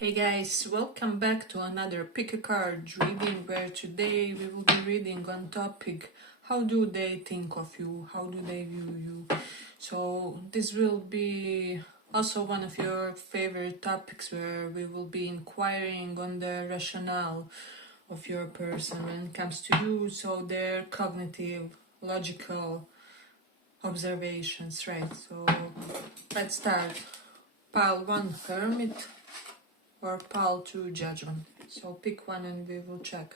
Hey guys, welcome back to another pick a card reading where today we will be reading on topic how do they think of you, how do they view you. So this will be also one of your favorite topics where we will be inquiring on the rationale of your person when it comes to you, so their cognitive, logical observations, right? So let's start. Pile 1, Hermit, or pile 2, Judgment. So pick one and we will check.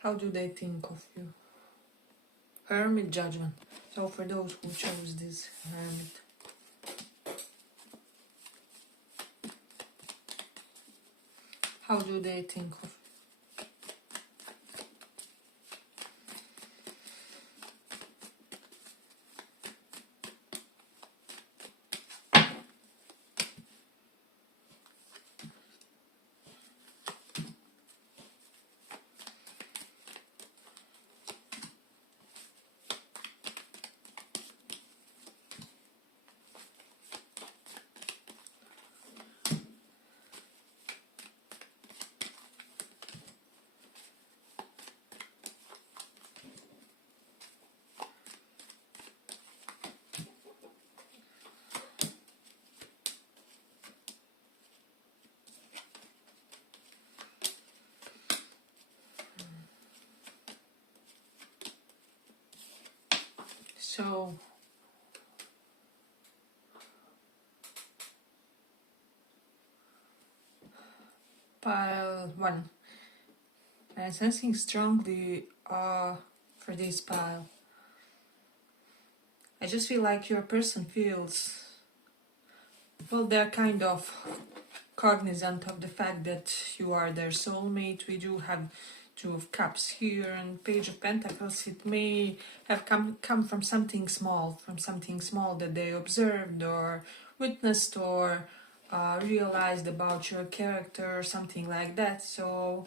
How do they think of you? Hermit, Judgment. So for those who chose this Hermit. How do they think of you? So pile 1. I'm sensing strongly for this pile. I just feel like your person feels, well, they're kind of cognizant of the fact that you are their soulmate. We do have Two of Cups here and Page of Pentacles. It may have come from something small, that they observed or witnessed or realized about your character or something like that. So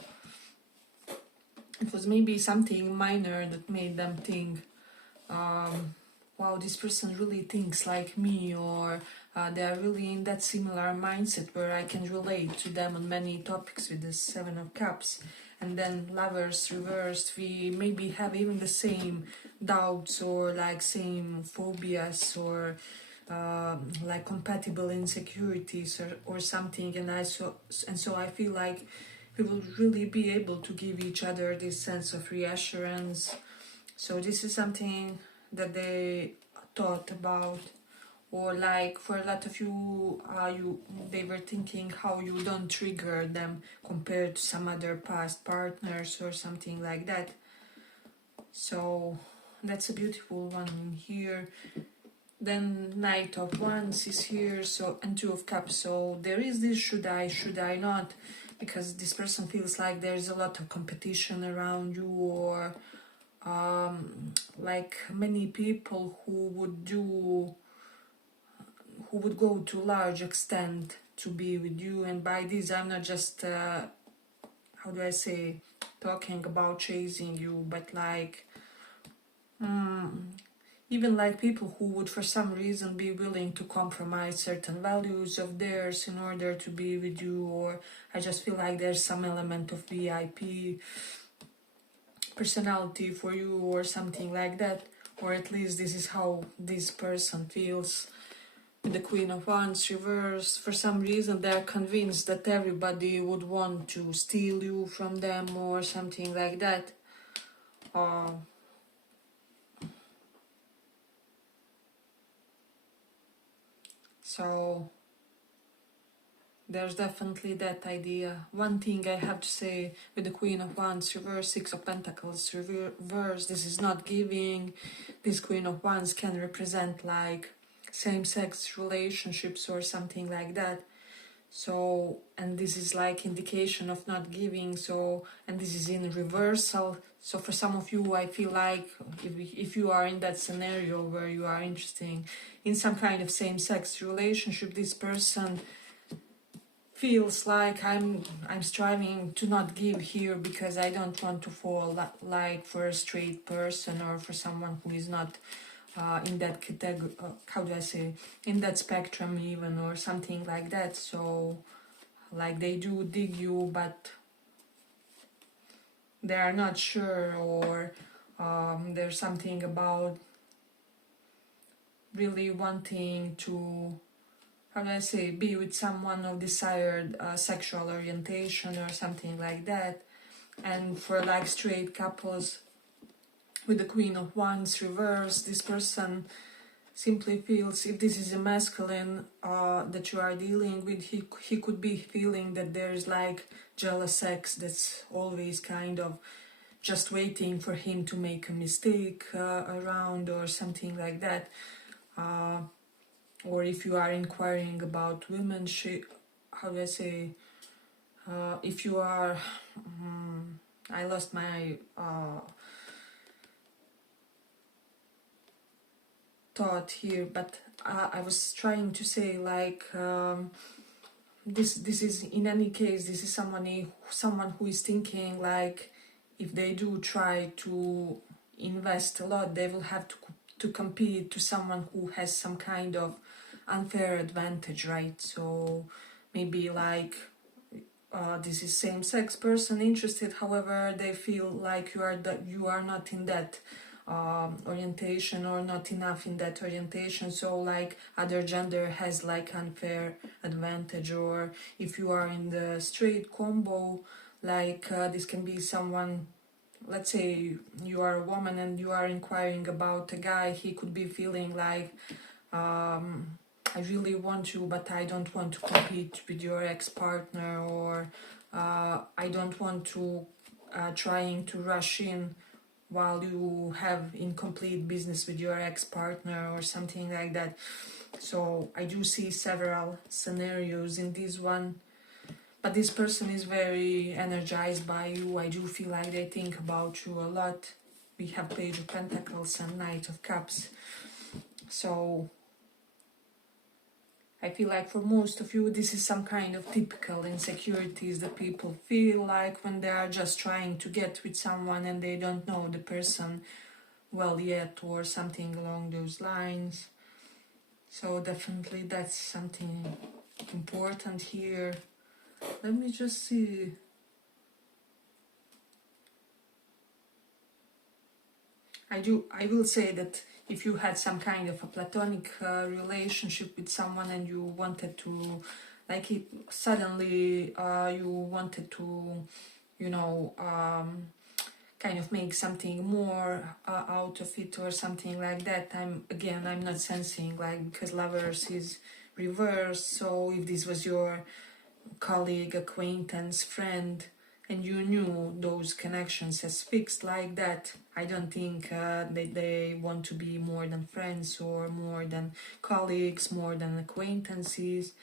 it was maybe something minor that made them think, wow, this person really thinks like me, or they are really in that similar mindset where I can relate to them on many topics with the Seven of Cups. And then Lovers reversed, we maybe have even the same doubts or like same phobias or like compatible insecurities or something. And so I feel like we will really be able to give each other this sense of reassurance. So this is something that they thought about, or like for a lot of you, they were thinking how you don't trigger them compared to some other past partners or something like that. So that's a beautiful one here. Then Knight of Wands is here, so, and Two of Cups. So there is this should I not, because this person feels like there's a lot of competition around you, or like many people who would go to large extent to be with you. And by this I'm not just how do I say, talking about chasing you, but like even like people who would for some reason be willing to compromise certain values of theirs in order to be with you. Or I just feel like there's some element of VIP personality for you or something like that, or at least this is how this person feels. With the Queen of Wands reversed, for some reason they're convinced that everybody would want to steal you from them or something like that. So there's definitely that idea. One thing I have to say with the Queen of Wands reverse, Six of Pentacles reverse, this is not giving. This Queen of Wands can represent like same-sex relationships or something like that. So, and this is like indication of not giving. So, and this is in reversal. So for some of you, I feel like if you are in that scenario where you are interested in some kind of same-sex relationship, this person feels like I'm striving to not give here because I don't want to fall like for a straight person or for someone who is not in that category, how do I say, in that spectrum even, or something like that. So like they do dig you, but they are not sure, or there's something about really wanting to, how do I say, be with someone of desired sexual orientation or something like that. And for like straight couples with the Queen of Wands reversed, this person simply feels, if this is a masculine that you are dealing with, he could be feeling that there's like jealous sex that's always kind of just waiting for him to make a mistake around or something like that. Or if you are inquiring about women, how do I say, if you are, I lost my thought here, but I was trying to say like this is, in any case, this is someone who is thinking like if they do try to invest a lot, they will have to compete to someone who has some kind of unfair advantage, right? So maybe like this is same-sex person interested, however they feel like you are not in that orientation, or not enough in that orientation, so like other gender has like unfair advantage. Or if you are in the straight combo, like this can be someone, let's say you are a woman and you are inquiring about a guy, he could be feeling like I really want you, but I don't want to compete with your ex-partner, or I don't want to trying to rush in while you have incomplete business with your ex-partner or something like that. So I do see several scenarios in this one, but this person is very energized by you. I do feel like they think about you a lot. We have Page of Pentacles and Knight of Cups. So I feel like for most of you, this is some kind of typical insecurities that people feel like when they are just trying to get with someone and they don't know the person well yet, or something along those lines. So definitely that's something important here. Let me just see. I will say that if you had some kind of a platonic relationship with someone and you wanted to, like it suddenly you wanted to, you know, kind of make something more out of it or something like that. I'm not sensing, like, because Lovers is reversed, so if this was your colleague, acquaintance, friend, and you knew those connections as fixed like that, I don't think they want to be more than friends or more than colleagues, more than acquaintances.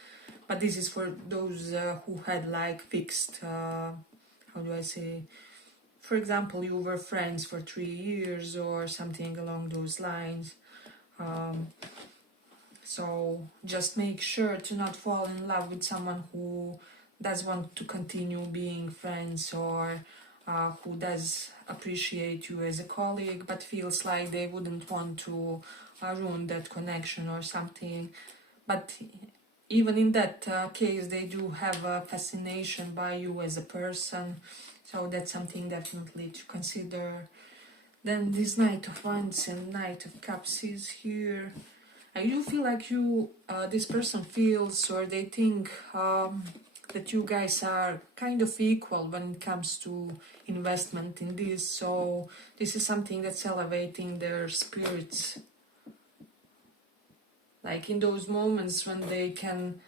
But this is for those who had like fixed, how do I say, for example, you were friends for 3 years or something along those lines. So just make sure to not fall in love with someone who does want to continue being friends, or who does appreciate you as a colleague but feels like they wouldn't want to ruin that connection or something. But even in that case, they do have a fascination by you as a person, so that's something definitely to consider. Then this Knight of Wands and Knight of Cups is here. I do feel like this person feels, or they think that you guys are kind of equal when it comes to investment in this. So this is something that's elevating their spirits. Like in those moments when they can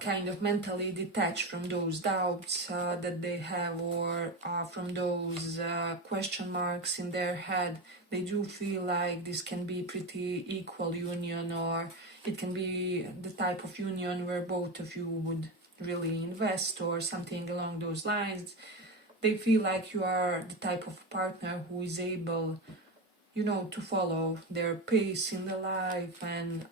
kind of mentally detach from those doubts that they have, or from those question marks in their head, they do feel like this can be pretty equal union, or it can be the type of union where both of you would really invest or something along those lines. They feel like you are the type of partner who is able, you know, to follow their pace in the life, and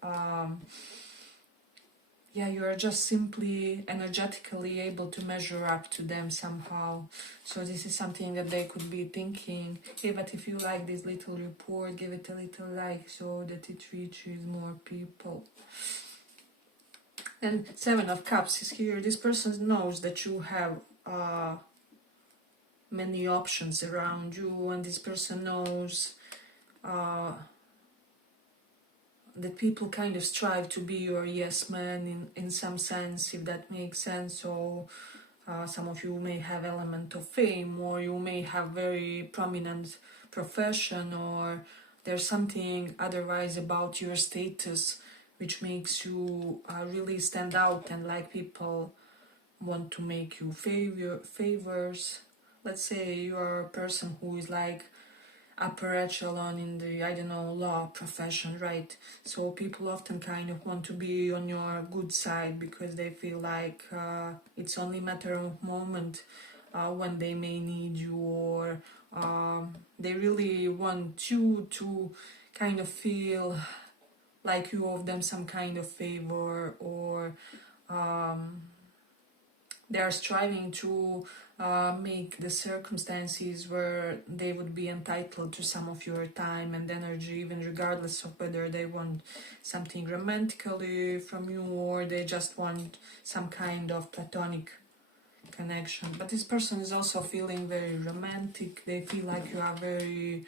yeah, you are just simply energetically able to measure up to them somehow. So this is something that they could be thinking, hey, but if you like this little report, give it a little like so that it reaches more people. And Seven of Cups is here. This person knows that you have many options around you, and this person knows that people kind of strive to be your yes man in some sense, if that makes sense. So some of you may have element of fame, or you may have very prominent profession, or there's something otherwise about your status which makes you really stand out, and like people want to make you favors. Let's say you are a person who is like upper echelon in the, I don't know, law profession, right? So people often kind of want to be on your good side because they feel like it's only a matter of moment when they may need you, or they really want you to kind of feel like you owe them some kind of favor, or they are striving to make the circumstances where they would be entitled to some of your time and energy, even regardless of whether they want something romantically from you or they just want some kind of platonic connection. But this person is also feeling very romantic. They feel like you are very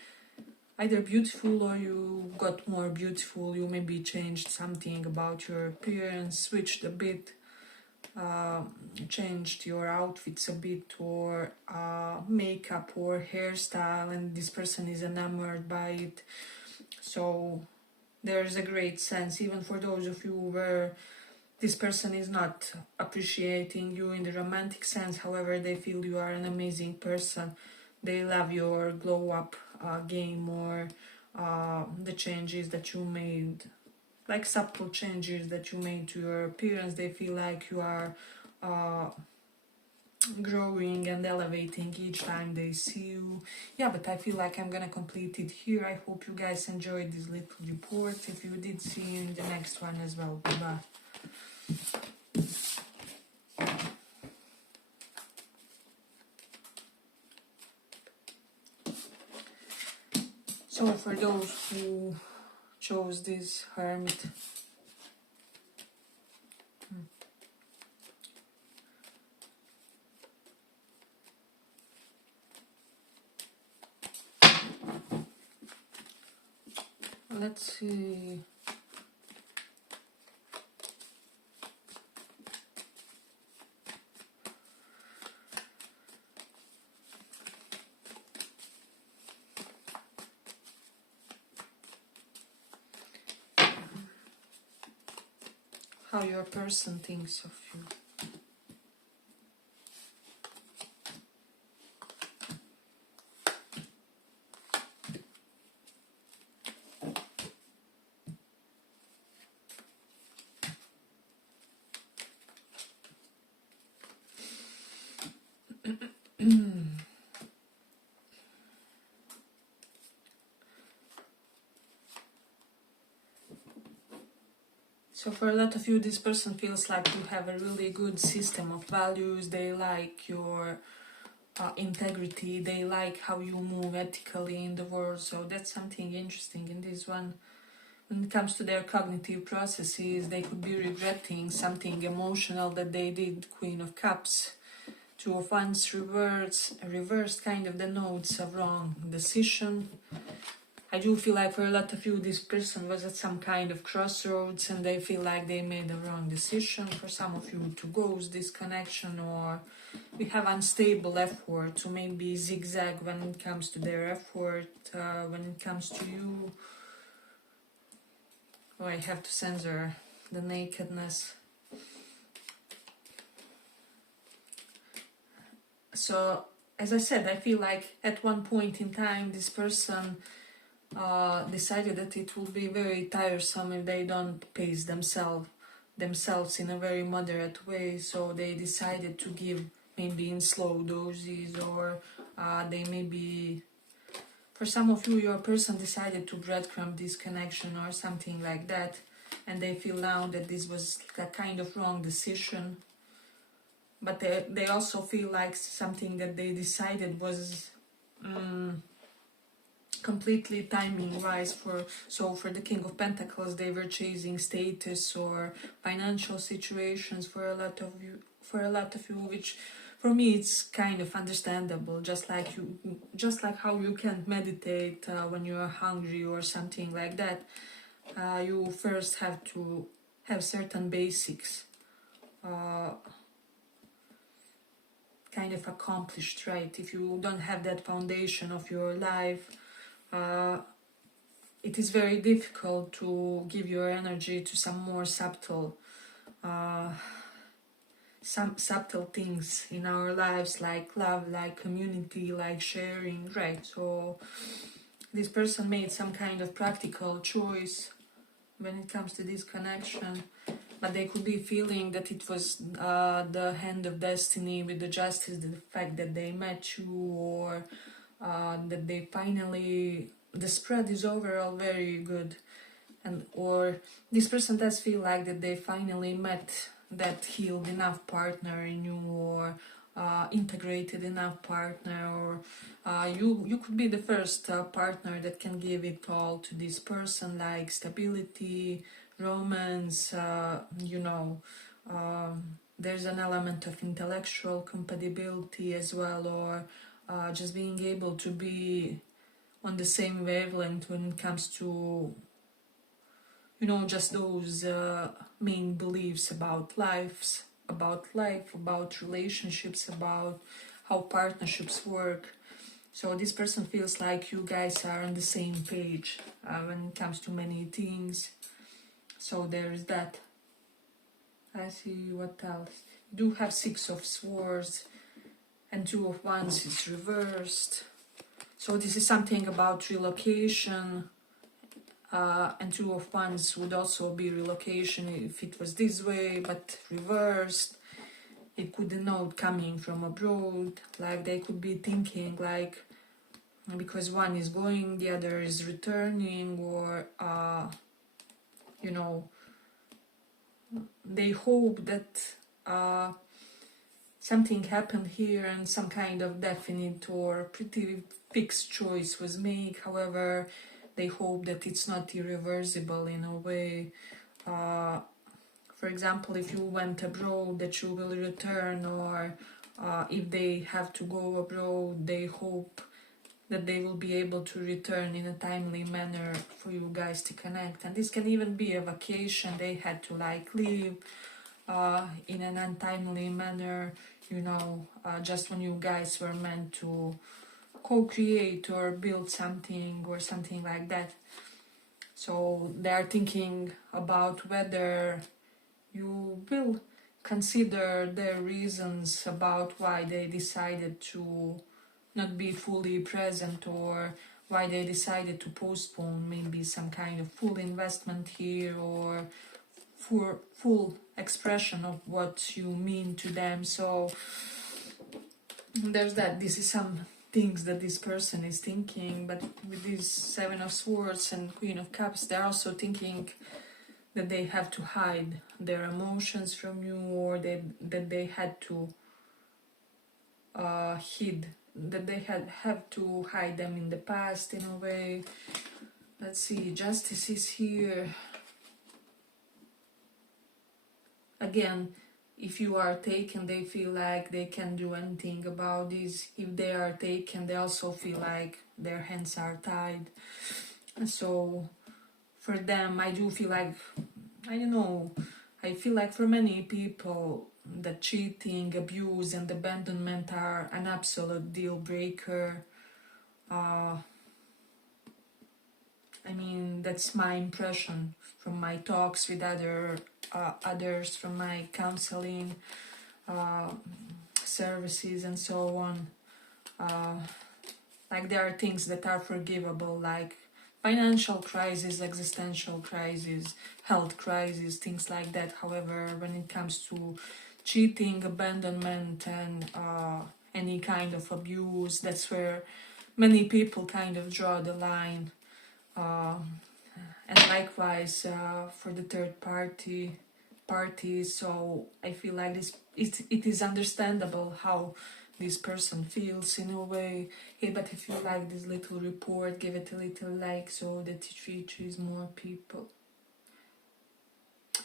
either beautiful, or you got more beautiful. You maybe changed something about your appearance, switched a bit, changed your outfits a bit, or makeup or hairstyle, and this person is enamored by it. So there's a great sense, even for those of you where this person is not appreciating you in the romantic sense, however they feel you are an amazing person. They love your glow up game, or the changes that you made, like subtle changes that you made to your appearance. They feel like you are growing and elevating each time they see you. Yeah, but I feel like I'm gonna complete it here. I hope you guys enjoyed this little report. If you did, see you in the next one as well. Bye bye. So for those who chose this Hermit, let's see. How your person thinks of you. So for a lot of you, this person feels like you have a really good system of values. They like your integrity. They like how you move ethically in the world. So that's something interesting in this one. When it comes to their cognitive processes, they could be regretting something emotional that they did. Queen of Cups. Two of Wands reversed kind of the notes of wrong decision. I do feel like for a lot of you, this person was at some kind of crossroads and they feel like they made the wrong decision. For some of you, to ghost this connection, or we have unstable effort, so maybe zigzag when it comes to their effort, when it comes to you. Oh, I have to censor the nakedness. So, as I said, I feel like at one point in time, this person decided that it will be very tiresome if they don't pace themselves in a very moderate way. So they decided to give maybe in slow doses, or they maybe, for some of you, your person decided to breadcrumb this connection or something like that. and they feel now that this was a kind of wrong decision. But they also feel like something that they decided was completely timing wise. For the King of Pentacles, they were chasing status or financial situations for a lot of you, which for me it's kind of understandable. Just like how you can't meditate when you are hungry or something like that. You first have to have certain basics kind of accomplished, right? If you don't have that foundation of your life, it is very difficult to give your energy to some more subtle things in our lives, like love, like community, like sharing, right? So this person made some kind of practical choice when it comes to this connection, but they could be feeling that it was the hand of destiny with the justice, the fact that they met you, or that they finally, the spread is overall very good, and or this person does feel like that they finally met that healed enough partner in you, or integrated enough partner, or you could be the first partner that can give it all to this person, like stability, romance, there's an element of intellectual compatibility as well, or just being able to be on the same wavelength when it comes to just those main beliefs about life, about relationships, about how partnerships work. So this person feels like you guys are on the same page when it comes to many things. So there is that. I see what else. You do have Six of Swords and Two of Wands is reversed. So this is something about relocation. And Two of Wands would also be relocation if it was this way, but reversed. It could denote coming from abroad, like they could be thinking like, because one is going, the other is returning, or they hope that something happened here and some kind of definite or pretty fixed choice was made. However, they hope that it's not irreversible in a way. For example, if you went abroad, that you will return, or if they have to go abroad, they hope that they will be able to return in a timely manner for you guys to connect. And this can even be a vacation. They had to leave in an untimely manner, just when you guys were meant to co-create or build something or something like that. So they are thinking about whether you will consider their reasons about why they decided to not be fully present, or why they decided to postpone maybe some kind of full investment here, or for full expression of what you mean to them. So there's that. This is some things that this person is thinking, but with this Seven of Swords and Queen of Cups, they're also thinking that they have to hide their emotions from you, or that they had to have to hide them in the past in a way. Let's see, Justice is here. Again, if you are taken, they feel like they can't do anything about this. If they are taken, they also feel like their hands are tied. And so for them, I do feel like, I feel like for many people that cheating, abuse and abandonment are an absolute deal breaker. That's my impression from my talks with others, from my counseling services and so on. There are things that are forgivable, like financial crisis, existential crisis, health crisis, things like that. However, when it comes to cheating, abandonment, and any kind of abuse, that's where many people kind of draw the line. And likewise for the third party. So I feel like it is understandable how this person feels in a way. Hey, but if you like this little report, give it a little like so that it reaches more people.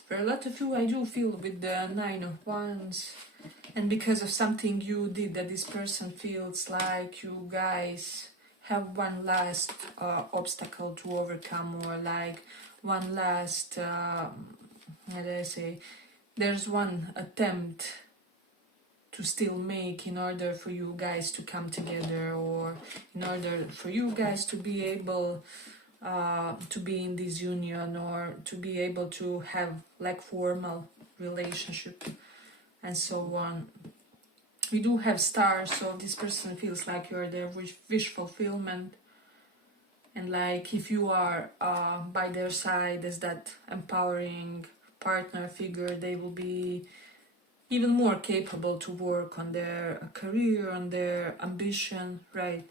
For a lot of you, I do feel with the 9 of Wands, and because of something you did, that this person feels like you guys have one last obstacle to overcome, or like one last, how do I say, there's one attempt to still make in order for you guys to come together, or in order for you guys to be able to be in this union, or to be able to have like formal relationship and so on. We do have stars, so this person feels like you're their wish fulfillment, and like if you are by their side as that empowering partner figure, they will be even more capable to work on their career, on their ambition, right?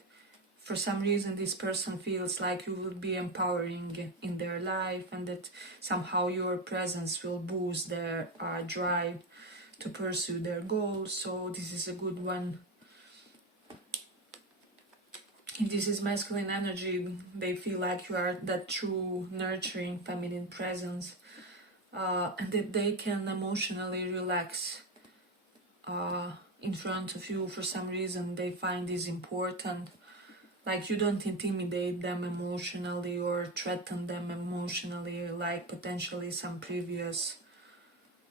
For some reason this person feels like you will be empowering in their life, and that somehow your presence will boost their drive to pursue their goals. So this is a good one. If this is masculine energy, they feel like you are that true nurturing feminine presence, and that they can emotionally relax in front of you. For some reason they find this important. Like you don't intimidate them emotionally or threaten them emotionally, like potentially some previous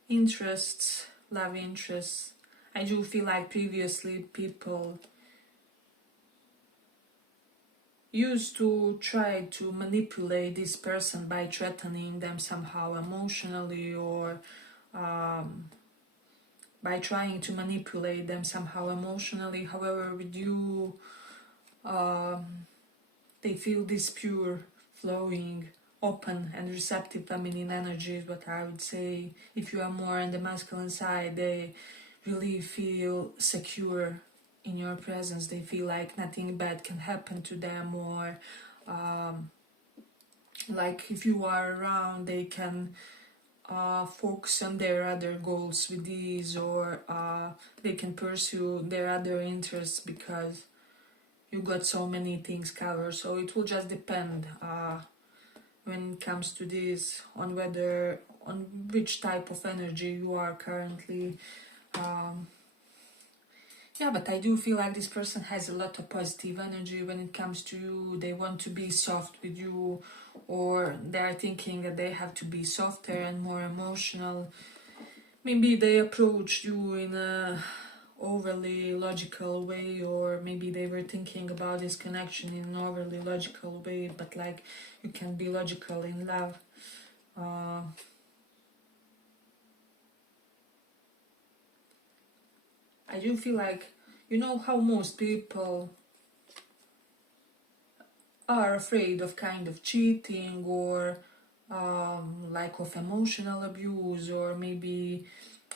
interests, love interests. I do feel like previously people used to try to manipulate this person by threatening them somehow emotionally, or by trying to manipulate them somehow emotionally. However, with you, they feel this pure, flowing, open and receptive feminine energy is what I would say. If you are more on the masculine side, they really feel secure in your presence. They feel like nothing bad can happen to them, or like if you are around, they can focus on their other goals with ease, or they can pursue their other interests because you got so many things covered. So it will just depend when it comes to this on which type of energy you are currently. Yeah, but I do feel like this person has a lot of positive energy when it comes to you. They want to be soft with you, or they are thinking that they have to be softer and more emotional. Maybe they approached you in a overly logical way, or maybe they were thinking about this connection in an overly logical way, but like you can be logical in love. I do feel like, you know how most people are afraid of kind of cheating, or like of emotional abuse, or maybe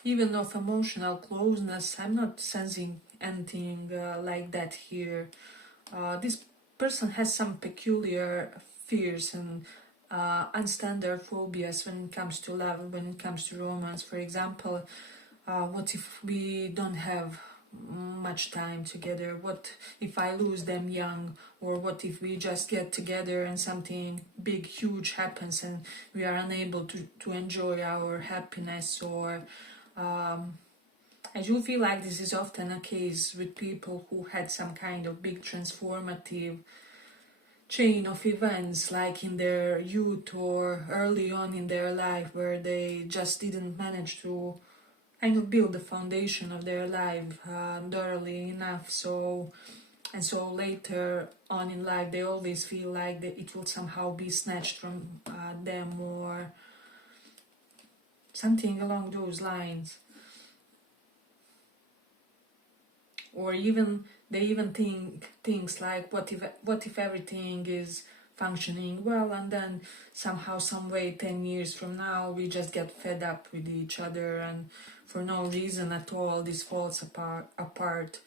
even of emotional closeness. I'm not sensing anything like that here. This person has some peculiar fears and unstandard phobias when it comes to love, when it comes to romance. For example, what if we don't have much time together? What if I lose them young? Or what if we just get together and something big, huge happens and we are unable to enjoy our happiness? Or I do feel like this is often a case with people who had some kind of big transformative chain of events, like in their youth or early on in their life, where they just didn't manage to kind of build the foundation of their life thoroughly enough. So later on in life, they always feel like that it will somehow be snatched from them, or something along those lines. Or even they even think things like, what if everything is functioning well, and then somehow, some way, 10 years from now we just get fed up with each other, and for no reason at all this falls apart.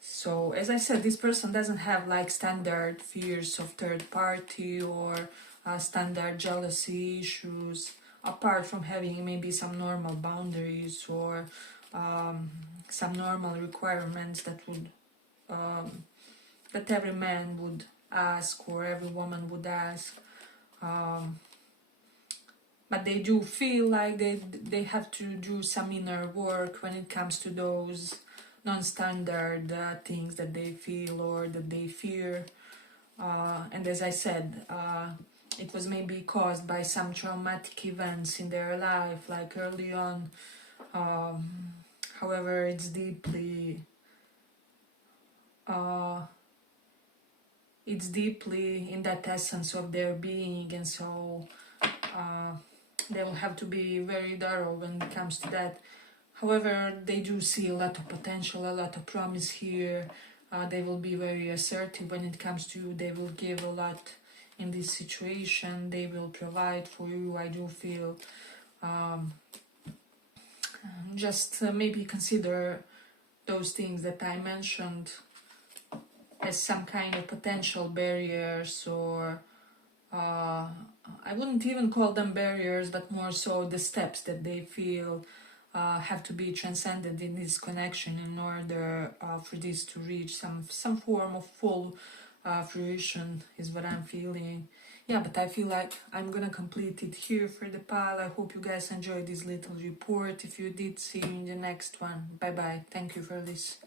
So as I said, this person doesn't have like standard fears of third party, or standard jealousy issues, apart from having maybe some normal boundaries or some normal requirements that would that every man would ask or every woman would ask. But they do feel like they have to do some inner work when it comes to those non-standard things that they feel or that they fear. And as I said, it was maybe caused by some traumatic events in their life, like early on. However, it's deeply in that essence of their being, and so they will have to be very thorough when it comes to that. However, they do see a lot of potential, a lot of promise here. They will be very assertive when it comes to you. They will give a lot in this situation. They will provide for you. I do feel. Just maybe consider those things that I mentioned as some kind of potential barriers, or I wouldn't even call them barriers, but more so the steps that they feel have to be transcended in this connection in order for this to reach some form of full fruition, is what I'm feeling. Yeah, but I feel like I'm gonna complete it here for the pile. I hope you guys enjoyed this little report. If you did, see you in the next one. Bye bye. Thank you for this.